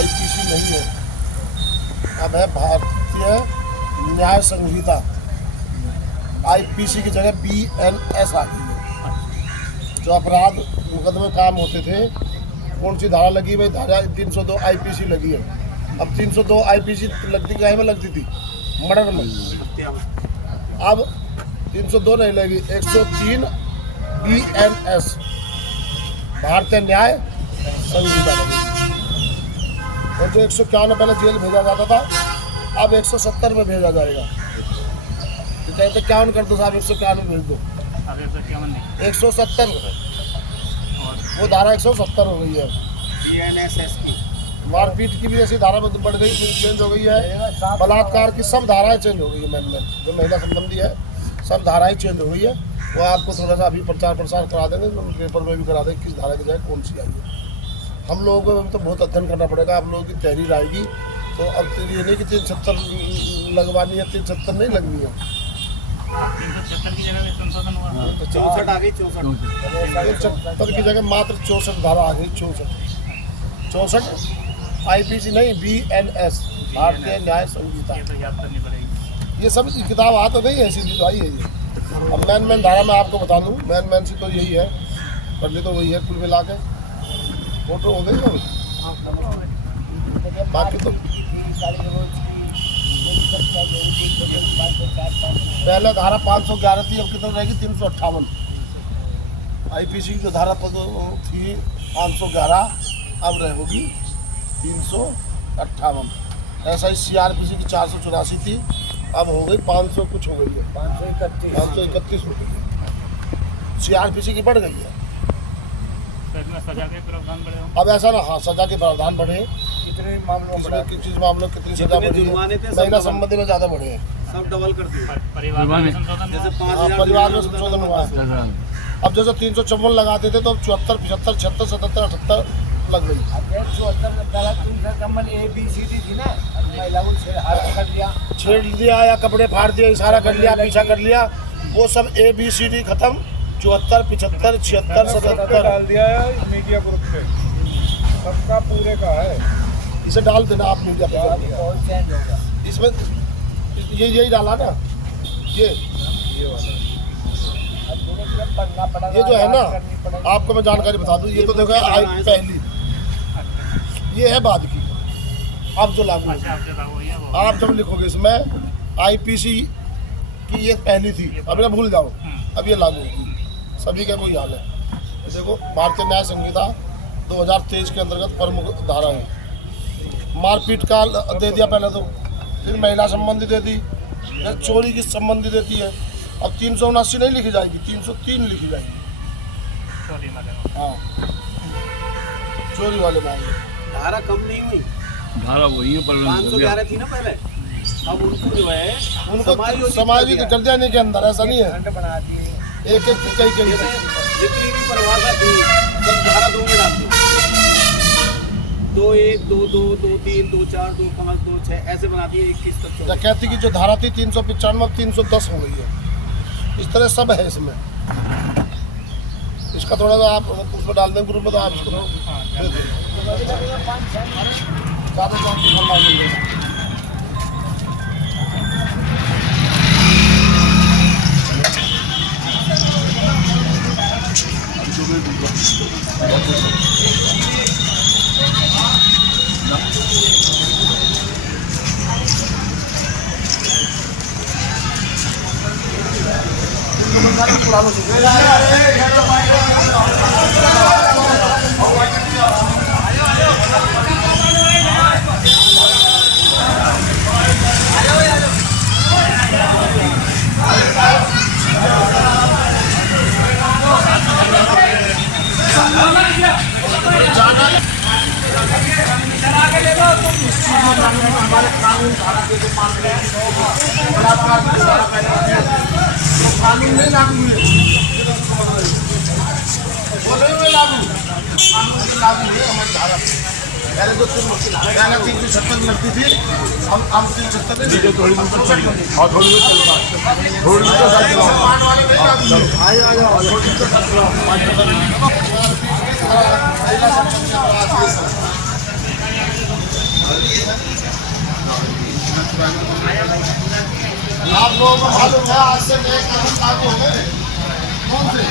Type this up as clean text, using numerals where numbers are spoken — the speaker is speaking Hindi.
आईपीसी नहीं है, अब है भारतीय न्याय संहिता। आईपीसी की जगह बीएनएस आ गई है। जो अपराध मुकदमे काम होते थे, कौन सी धारा लगी भाई? धारा 302 आईपीसी लगी है। अब 302 आईपीसी लगती क्या में लगती थी? मर्डर में। अब 302 नहीं लगी, 103 बीएनएस भारतीय न्याय संहिता लगी। और जो 151 पहले जेल भेजा जाता था, अब 170 में भेजा जाएगा। तो कहते 51 कर दो साहब, 151 भेज दो। 170 वो धारा 170 हो गई है। बीएनएस की मारपीट की भी ऐसी धारा बढ़ गई, चेंज हो गई है। बलात्कार की सब धाराएं चेंज हो गई है। मैन जो महिला संबंधी है सब धाराएं चेंज हो गई है। वो आपको थोड़ा सा अभी प्रचार प्रसार करा देंगे, पेपर में भी करा देंगे किस धारा की जगह कौन सी आई है। हम लोगों को तो बहुत अध्ययन करना पड़ेगा। आप लोगों की तहरीर आएगी तो अब ये नहीं कि 376 लगवानी है, 376 नहीं लगनी है। 376 की जगह संशोधन हुआ, 64 आ गई। 376 की जगह मात्र 64 धारा आ गई। 64 आईपीसी नहीं, बीएनएस भारतीय न्याय संहिता। ये तो याद करनी पड़ेगी। ये सब किताब आ तो गई है, ऐसी तो आई है ये। अब मैन धारा मैं आपको बता दूँ, मैन सी तो यही है, पढ़ने तो वही है कुल मिला के। फोटो हो गई ना, बाकी तो पहले धारा 511 थी, अब कितना रहेगी? 358। आईपीसी की जो धारा थी 511 अब रहेगी 358। ऐसा ही सीआरपीसी की 484 थी, अब हो गई 500 कुछ हो गई है, 531 हो गई है। सीआरपीसी की बढ़ गई है। सजा के प्रावधान बढ़े। अब ऐसा ना, हाँ सजा के प्रावधान बढ़े। कितने मामलों में किस मामलों कितनी सजा बढ़ी है? महिला संबंधी में ज़्यादा बढ़े हैं, सब डबल कर दिए। परिवार में संशोधन, जैसे 5000 परिवार में संशोधन हुआ है। अब जैसे 354 लगाते थे तो 74, 75, 76, 77, 78 लग गई। 74 ABCD थी ना, महिला को छेड़ लिया या कपड़े फाड़ दिया, इशारा कर लिया, पीछा कर लिया, वो सब ABCD खत्म। 74, 75, 76, 77 डाल दिया है मीडिया ग्रुप पे, सबका पूरे का है। इसे डाल देना आप मीडिया पे। इसमें यही डाला ना, ये जो है ना, आपको मैं जानकारी बता दूं, ये तो देखो पहली, ये है बाद की। अब जो लागू है, आप जब लिखोगे इसमें आईपीसी की ये पहली थी, अब ना भूल जाओ, अब ये लागू होगी। सभी का वही हाल है। देखो भारतीय न्याय संहिता 2023 के अंतर्गत प्रमुख धारा है। मारपीट का दे दिया पहले तो, फिर महिला संबंधी दे दी, फिर चोरी की संबंधी देती है। अब 379 नहीं लिखी जाएगी, 303 लिखी जाएगी। हाँ, चोरी वाले मामले। धारा कम नहीं हुई, धारा वही है, 511 थी ना पहले, अब उनको जो है उनको समाज कर दिया नहीं के अंदर, ऐसा नहीं है। बना दिए एक कई जितनी भी परिभाषा थी सब धारा 2 में डाल दी। 2(1), 2(2), 2(3), 2(4), 2(5), 2(6 ऐसे बना दिए 21 तक। डकैती की जो धारा थी 395 अब 310 हो गई है। इस तरह सब है इसमें। इसका थोड़ा सा आप उसमें डाल दें ग्रुप में, तो आप इसको कानून नहीं लागू हुए, पहले तो 376 लगती थी, अब 376 थोड़ी लोगों को मालूम है आज से नए कानून लागू हो गए। कौन से